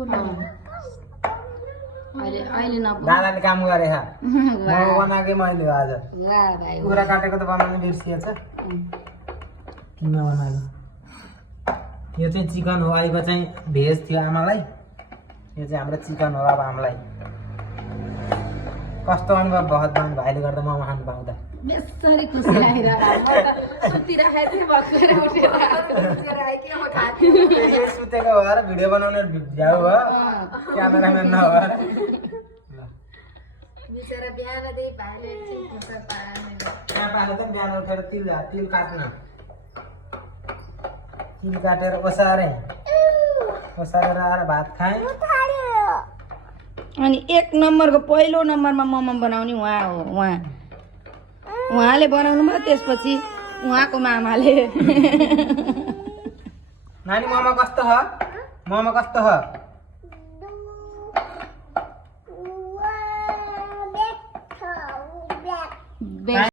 अहिले नपुग्छ दादाले काम गरे हा म बनाएकै मैले हो आज वाह भाइ कुरा काटेको त बनाउनु बिर्सिएछ किमा बनाएको यो चाहिँ चिकन हो अहिलेको चाहिँ भेज थियो आमालाई यो चाहिँ हाम्रो चिकन हो अब हामीलाई कस्तो अनुभव भयो दान भाइले गर्दा मोमो खानु पाउँदा बेसरी खुसी लागिरहेको सुतिरहेको थिएँ भर्खर उठेर यो सुतेको भएर भिडियो बनाउने भ्याउ भयो क्यामेराम्यान नभएर बिचरा बिहानदेखि भाइले एकछिन फुर्सद पाएन त्यहाँ पाएको त बिहान उठेर तिल काट्न तिल काटेर ओसारेर आएर भात खाएँ अनि एक नम्बरको पहिलो नम्बरमा मोमो बनाउने उहाँ हो उहाँले बनाउनु भयो त्यसपछि उहाँको मामाले नानी मोमो कस्तो छ मोमो कस्तो छ